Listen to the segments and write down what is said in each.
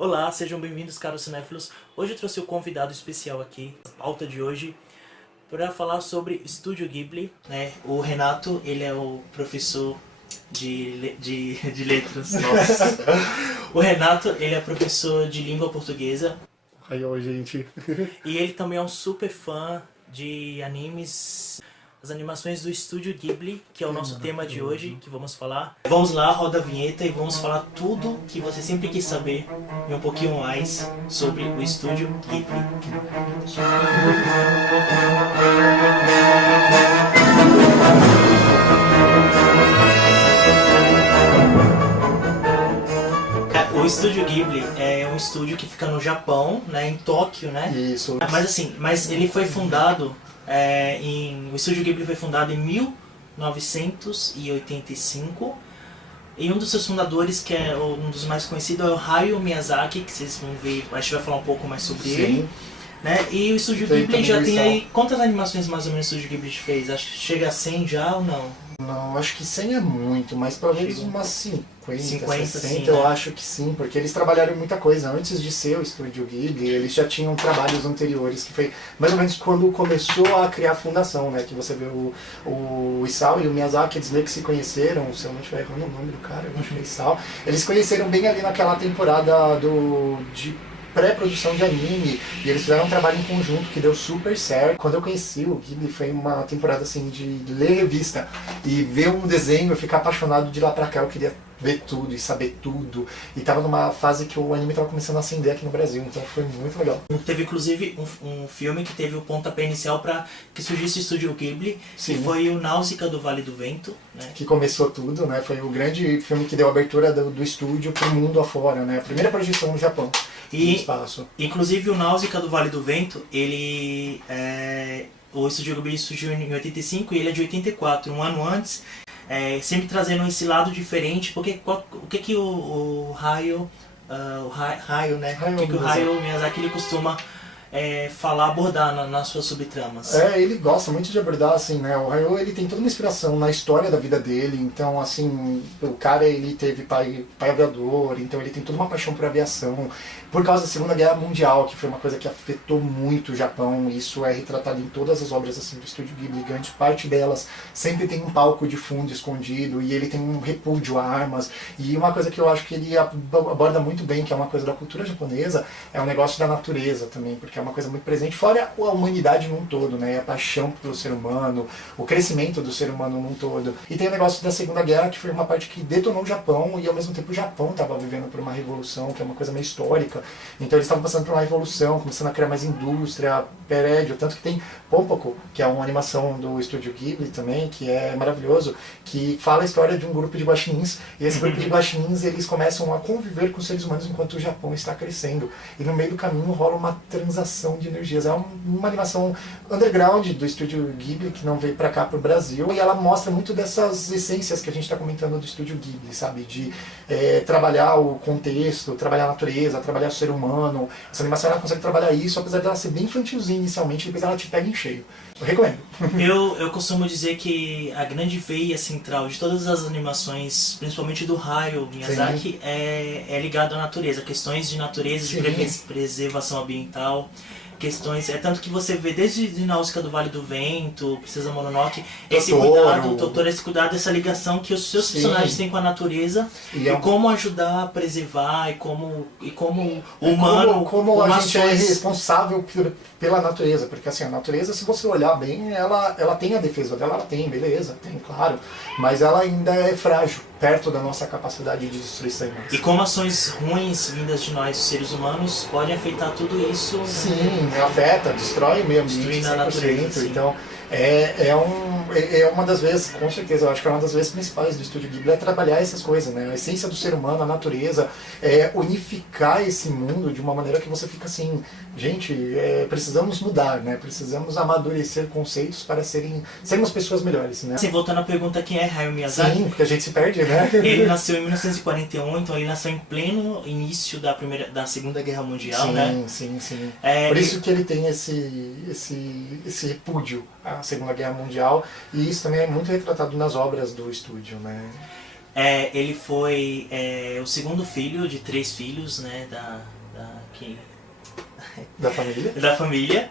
Olá, sejam bem-vindos, caros cinéfilos. Hoje eu trouxe um convidado especial aqui, a pauta de hoje, para falar sobre Estúdio Ghibli, né? O Renato, ele é o professor de letras, nossa. O Renato, ele é professor de língua portuguesa. Aí, ó, gente. E ele também é um super fã de animes, as animações do Estúdio Ghibli, que é o nosso tema de hoje, que vamos falar. Vamos lá, roda a vinheta e vamos falar tudo que você sempre quis saber e um pouquinho mais sobre o Estúdio Ghibli. O Estúdio Ghibli é um estúdio que fica no Japão, né, em Tóquio, né? Isso. Mas ele foi fundado o Estúdio Ghibli foi fundado em 1985 e um dos seus fundadores, que é um dos mais conhecidos, é o Hayao Miyazaki, que vocês vão ver, a gente vai falar um pouco mais sobre ele. Né? E o Estúdio Ghibli já tem aí... Quantas animações mais ou menos o Estúdio Ghibli fez? Acho que chega a 100 já ou não? Não, acho que 100 é muito, mas pelo menos umas 50, 60 sim, eu né? acho que sim, porque eles trabalharam em muita coisa. Antes de ser o Estúdio Ghibli, eles já tinham trabalhos anteriores, que foi mais ou menos quando começou a criar a fundação, né? Que você vê o Isao e o Miyazaki, eles meio que se conheceram, se eu não estiver errando o nome do cara, eu acho que é Isao. Eles se conheceram bem ali naquela temporada de pré-produção de anime, e eles fizeram um trabalho em conjunto que deu super certo. Quando eu conheci o Ghibli foi uma temporada assim de ler revista e ver um desenho e ficar apaixonado. De lá pra cá eu queria ver tudo e saber tudo, e tava numa fase que o anime tava começando a acender aqui no Brasil, então foi muito legal. Teve inclusive um filme que teve o pontapé inicial para que surgisse o Estúdio Ghibli, Sim. que foi o Náusea do Vale do Vento, né? Que começou tudo, né? Foi o grande filme que deu a abertura do estúdio pro mundo afora, né? A primeira projeção no Japão, no espaço. Inclusive o Náusea do Vale do Vento, o Estúdio Ghibli surgiu em 85 e ele é de 84, um ano antes. Sempre trazendo esse lado diferente, porque o que o Hayao, né? O que o Hayao Miyazaki ele costuma abordar nas suas subtramas? Ele gosta muito de abordar, assim, né? O Hayao, ele tem toda uma inspiração na história da vida dele, então, assim, o cara, ele teve pai aviador, então ele tem toda uma paixão por aviação, por causa da Segunda Guerra Mundial, que foi uma coisa que afetou muito o Japão. Isso é retratado em todas as obras, assim, do Estúdio Ghibli. Grande parte delas sempre tem um palco de fundo escondido, e ele tem um repúdio a armas. E uma coisa que eu acho que ele aborda muito bem, que é uma coisa da cultura japonesa, é o negócio da natureza também, porque é uma coisa muito presente, fora a humanidade num todo, né? A paixão pelo ser humano, o crescimento do ser humano num todo. E tem o negócio da Segunda Guerra, que foi uma parte que detonou o Japão, e ao mesmo tempo o Japão estava vivendo por uma revolução, que é uma coisa meio histórica. Então eles estavam passando por uma revolução, começando a criar mais indústria, prédio, tanto que tem Pompoko, que é uma animação do Estúdio Ghibli também, que é maravilhoso, que fala a história de um grupo de guaxinins, e esse grupo de guaxinins, eles começam a conviver com os seres humanos enquanto o Japão está crescendo. E no meio do caminho rola uma transação de energias. É uma animação underground do Estúdio Ghibli, que não veio pra cá, pro Brasil, e ela mostra muito dessas essências que a gente está comentando do Estúdio Ghibli, sabe? De trabalhar o contexto, trabalhar a natureza, trabalhar o ser humano. Essa animação ela consegue trabalhar isso, apesar dela ser bem infantilzinha inicialmente, depois ela te pega em cheio. Eu recomendo. Eu costumo dizer que a grande veia central de todas as animações, principalmente do Hayao Miyazaki, é ligado à natureza, questões de natureza, de preservação ambiental, questões, tanto que você vê desde Náusea do Vale do Vento, Princesa Mononoke, esse cuidado, essa ligação que os seus personagens têm com a natureza, e como ajudar a preservar, e como o humano... Como a gente é responsável pela natureza, porque assim, a natureza, se você olhar bem, ela tem a defesa dela, ela tem, beleza, tem, claro, mas ela ainda é frágil, perto da nossa capacidade de destruição. E como ações ruins vindas de nós, seres humanos, podem afetar tudo isso. Sim, afeta, destrói o meio ambiente, destruindo a natureza. Então, é uma das vezes, com certeza, eu acho que é uma das vezes principais do Estúdio Ghibli, é trabalhar essas coisas, né? A essência do ser humano, a natureza, unificar esse mundo de uma maneira que você fica assim, gente, precisamos mudar, né? Precisamos amadurecer conceitos para sermos pessoas melhores, né? Sim, voltando à pergunta, quem é Hayao Miyazaki? Sim, porque a gente se perde, né? Ele nasceu em 1941, então ele nasceu em pleno início da Segunda Guerra Mundial, né? Sim. Por isso que ele tem esse repúdio à Segunda Guerra Mundial, e isso também é muito retratado nas obras do estúdio, né? Ele foi o segundo filho de 3 filhos, né, Da família. da família.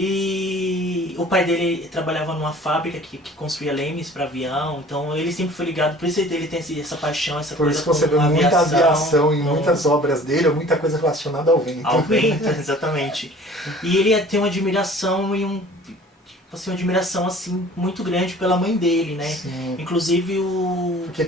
E o pai dele trabalhava numa fábrica que construía lemes para avião, então ele sempre foi ligado, por isso ele tem essa paixão, essa Por coisa isso que você vê com muita aviação em com- muitas obras dele, ou muita coisa relacionada ao vento. ao vento, exatamente. E ele tem uma admiração e uma admiração assim muito grande pela mãe dele, né? Sim. Inclusive Porque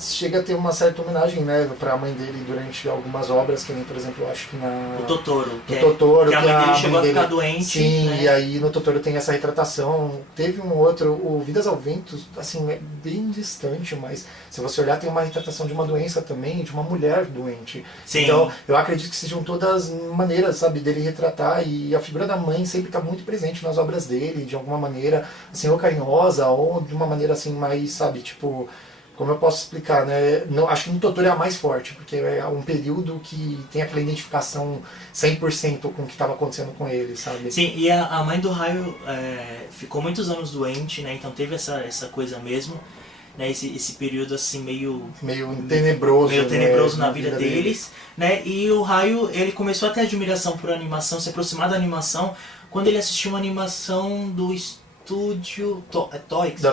chega a ter uma certa homenagem, né, pra mãe dele durante algumas obras, que nem, por exemplo, eu acho que o Totoro, no Totoro, que a mãe dele chegou a dele- ficar doente. Sim, né? e aí no Totoro tem essa retratação. Teve um outro, o Vidas ao Vento, assim, é bem distante, mas se você olhar tem uma retratação de uma doença também, de uma mulher doente. Sim. Então, eu acredito que sejam todas maneiras, sabe, dele retratar, e a figura da mãe sempre está muito presente nas obras dele, de alguma maneira, assim, ou carinhosa, ou de uma maneira, assim, mais, sabe, tipo, como eu posso explicar, né? Não, acho que no Totoro é a mais forte, porque é um período que tem aquela identificação 100% com o que estava acontecendo com ele, sabe? Sim, e a mãe do Raio ficou muitos anos doente, né? Então teve essa coisa mesmo, né? Esse período assim meio tenebroso, meio tenebroso né, na vida deles, né? E o Raio, ele começou a ter admiração por animação, se aproximar da animação, quando ele assistiu uma animação do estúdio Da Toei, da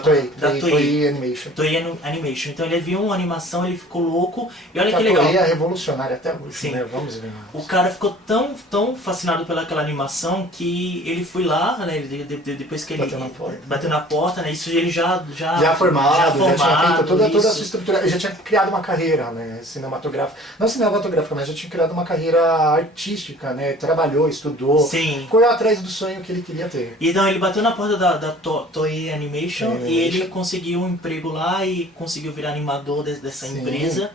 Toei Animation. Toei Animation. Então ele viu uma animação, ele ficou louco, e olha A que legal. Toei é revolucionária até hoje, Sim. né? Vamos ver. O cara ficou tão fascinado pelaquela animação que ele foi lá, né? Depois que ele bateu na porta, né? Isso ele já formado, já tinha feito toda a isso. sua estrutura, ele já tinha criado uma carreira, né, cinematográfica, não cinematográfica, mas já tinha criado uma carreira artística, né, trabalhou, estudou, Sim. correu atrás do sonho que ele queria ter. Então ele bateu na porta da Toei Animation Toei e Animation. ele conseguiu um emprego lá e conseguiu virar animador dessa Sim. empresa.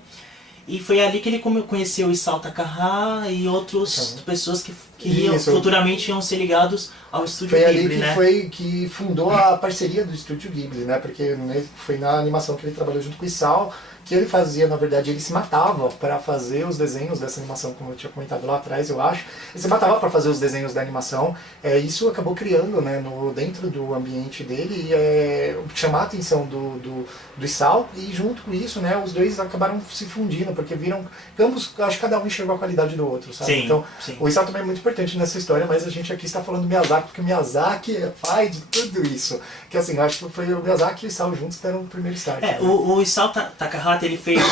E foi ali que ele conheceu o Isao Takahata e outras pessoas que Isso. futuramente iam ser ligados ao Estúdio Foi ali Ghibli, que né? que fundou a parceria do Estúdio Ghibli, né, porque foi na animação que ele trabalhou junto com o Isao, que ele fazia, na verdade, ele se matava para fazer os desenhos dessa animação, como eu tinha comentado lá atrás, eu acho. Ele se matava para fazer os desenhos da animação. Isso acabou criando, né, dentro do ambiente dele, chamar a atenção do Isao, e junto com isso, né, os dois acabaram se fundindo, porque viram, ambos, acho que cada um enxergou a qualidade do outro, sabe? Sim, então, sim. o Isao também é muito importante nessa história, mas a gente aqui está falando do Miyazaki, porque o Miyazaki é pai de tudo isso. Que assim, eu acho que foi o Miyazaki e o Isao juntos que deram o primeiro start. Né? O Isao Takahata, ele fez,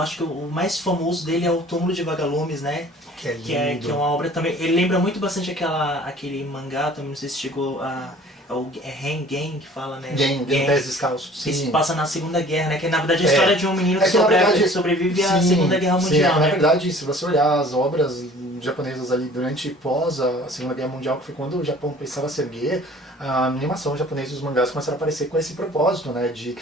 acho que o mais famoso dele é o Túmulo de Vagalumes, né? Que é lindo. Que é uma obra também, ele lembra muito bastante aquele mangá, também não sei se chegou Hengen que fala, né? Gen Pés Descalços. Que se Sim. passa na Segunda Guerra, né? Que na verdade é a história de um menino que, que, na verdade, sobrevive à sim, Segunda Guerra Mundial, sim, né? Na verdade, se você olhar as obras japonesas ali durante e pós a Segunda Guerra Mundial, que foi quando o Japão pensava se erguer, a animação japonesa e os mangás começaram a aparecer com esse propósito, né, de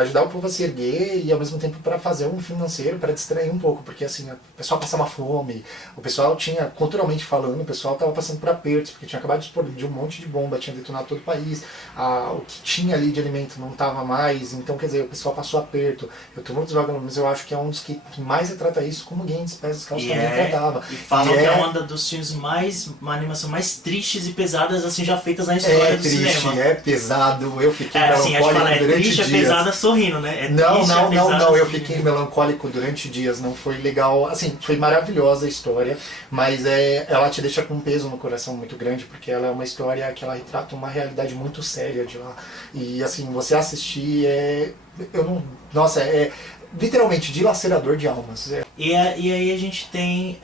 ajudar o povo a se erguer e ao mesmo tempo para fazer um financeiro, para distrair um pouco, porque assim, o pessoal passava fome, o pessoal tinha, culturalmente falando, o pessoal estava passando por apertos, porque tinha acabado de explodir um monte de bomba, tinha detonado todo o país, o que tinha ali de alimento não estava mais, então quer dizer, o pessoal passou aperto. Eu tô muito devagar, mas eu acho que é um dos que mais retrata isso, como Gens Pés Descalços também retratava. E falam que é uma dos filmes uma animação mais tristes e pesadas assim já feitas na história do triste, cinema. É pesado, eu fiquei assim, a gente fala, durante triste, dias. É pesada sorrindo, né? Não, eu sorrindo. fiquei melancólico durante dias, não foi legal, assim, foi maravilhosa a história, mas ela te deixa com um peso no coração muito grande, porque ela é uma história que ela retrata uma realidade muito séria de lá, e assim, você assistir nossa, é literalmente dilacerador de almas. E aí a gente tem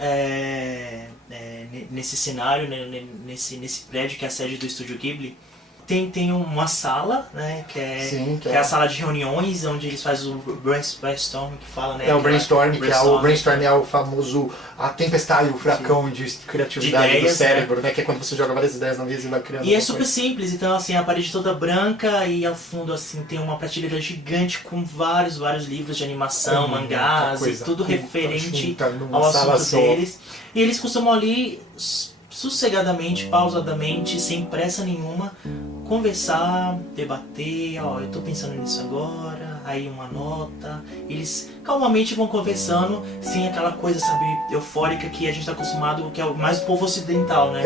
nesse cenário, né, nesse prédio que é a sede do Estúdio Ghibli, tem uma sala, né, que é a sala de reuniões, onde eles fazem o brainstorm, que fala, né? O brainstorm, é o famoso, a tempestade, o furacão de criatividade de ideias, do cérebro, né, que é quando você joga várias ideias na mesa e vai criando. E é super simples, então assim, a parede toda branca e ao fundo assim tem uma prateleira gigante com vários livros de animação, mangás e tudo referente ao assunto deles. E eles costumam ali sossegadamente, pausadamente, sem pressa nenhuma, conversar, debater, eu tô pensando nisso agora, aí uma nota. Eles calmamente vão conversando, sem aquela coisa, sabe, eufórica que a gente tá acostumado, que é mais o povo ocidental, né?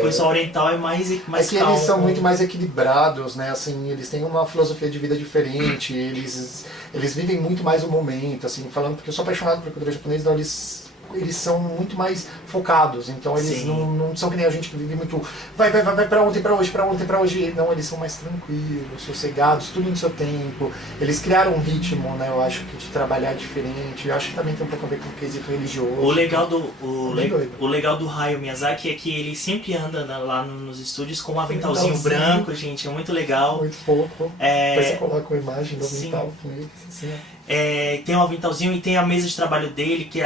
O pessoal oriental é mais que calmo. Eles são muito mais equilibrados, né? Assim, eles têm uma filosofia de vida diferente, eles vivem muito mais o momento, assim, falando, porque eu sou apaixonado por cultura japonesa, então eles são muito mais focados, então eles não são que nem a gente que vive muito vai pra ontem, pra hoje, pra ontem, pra hoje. Não, eles são mais tranquilos, sossegados, tudo no seu tempo. Eles criaram um ritmo, né, eu acho que de trabalhar diferente. Eu acho que também tem um pouco a ver com o quesito religioso. O legal do Hayao Miyazaki é que ele sempre anda lá nos estúdios com um aventalzinho branco, gente, é muito legal. Muito fofo. Depois você coloca uma imagem do avental com ele, assim, tem um aventalzinho e tem a mesa de trabalho dele, que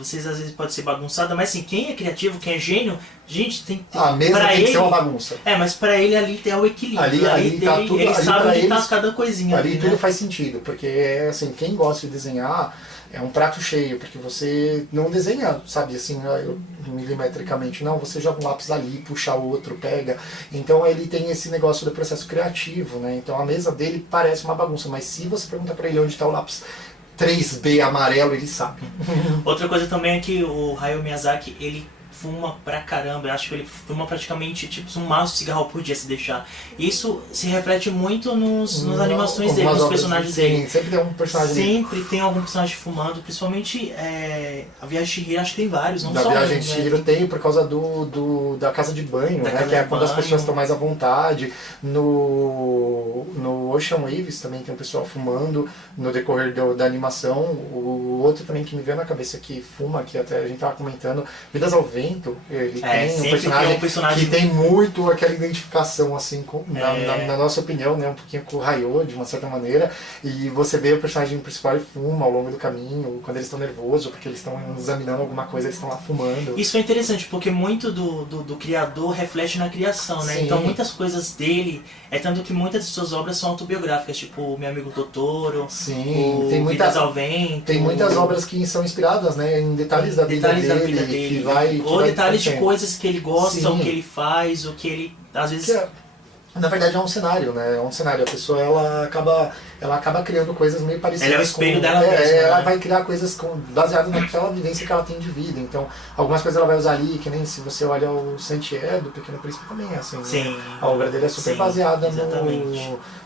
vocês às vezes pode ser bagunçada, mas assim, quem é criativo, quem é gênio, gente, tem a mesa pra tem ele, que ser uma bagunça. Mas pra ele ali tem o equilíbrio. Ali dele, tá tudo, ele ali sabe onde tá eles, cada coisinha. Ali tudo né? faz sentido, porque assim, quem gosta de desenhar é um prato cheio, porque você não desenha, sabe, assim, milimetricamente, não, você joga um lápis ali, puxa outro, pega. Então ele tem esse negócio do processo criativo, né? Então a mesa dele parece uma bagunça, mas se você perguntar pra ele onde tá o lápis 3B amarelo, ele sabe. Outra coisa também é que o Hayao Miyazaki, ele fuma pra caramba, eu acho que ele fuma praticamente tipo um maço de cigarro por dia se deixar. Isso se reflete muito nas animações dele, nos personagens dele. Sempre tem um personagem. Sempre tem algum personagem fumando, principalmente a Viagem de Chihiro, acho que tem vários, não da só um. Da Viagem de Chihiro tem por causa da casa de banho, né? Que é quando as pessoas estão mais à vontade. No Ocean Waves também tem um pessoal fumando no decorrer da animação. O outro também que me veio na cabeça que fuma, que até a gente tava comentando, Vidas ao Vento. Ele tem um personagem que tem muito aquela identificação, assim, na nossa opinião, né, um pouquinho com o Hayao, de uma certa maneira, e você vê o personagem principal e fuma ao longo do caminho, quando eles estão nervosos, porque eles estão examinando alguma coisa, eles estão lá fumando. Isso é interessante, porque muito do criador reflete na criação, né? Sim. Então muitas coisas dele, tanto que muitas de suas obras são autobiográficas, tipo o Meu Amigo Totoro, tem Vidas ao Vento. Tem muitas obras que são inspiradas, né, em detalhes da vida dele. Ou detalhes de coisas que ele gosta, o que ele faz, o que ele, às vezes... Na verdade é um cenário, né? É um cenário. A pessoa ela acaba criando coisas meio parecidas. Ela é o espelho dela mesma. Ela né? vai criar coisas baseadas naquela vivência que ela tem de vida. Então, algumas coisas ela vai usar ali, que nem se você olha o Saint-Exupéry do Pequeno Príncipe também é assim. Sim. Né? A obra dele é super baseada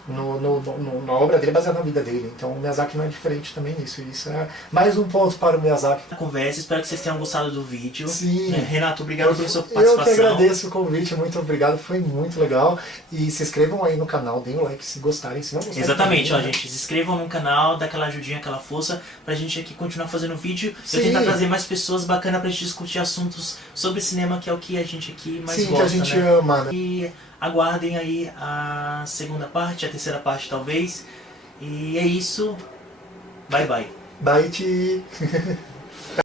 na obra dele, é baseada na vida dele. Então o Miyazaki não é diferente também nisso. Isso é mais um ponto para o Miyazaki. Conversa, espero que vocês tenham gostado do vídeo. Sim. Renato, obrigado pela sua participação. Eu que agradeço o convite, muito obrigado, foi muito legal. E se inscrevam aí no canal, deem o like se gostarem, se não gostarem. Exatamente, também, gente, se inscrevam no canal, dá aquela ajudinha, aquela força pra gente aqui continuar fazendo vídeo. Sim. Eu tentar trazer mais pessoas bacanas pra gente discutir assuntos sobre cinema, que é o que a gente aqui mais Sim, gosta, que a gente né? ama, né? E aguardem aí a segunda parte, a terceira parte talvez. E é isso. Bye bye. Bye.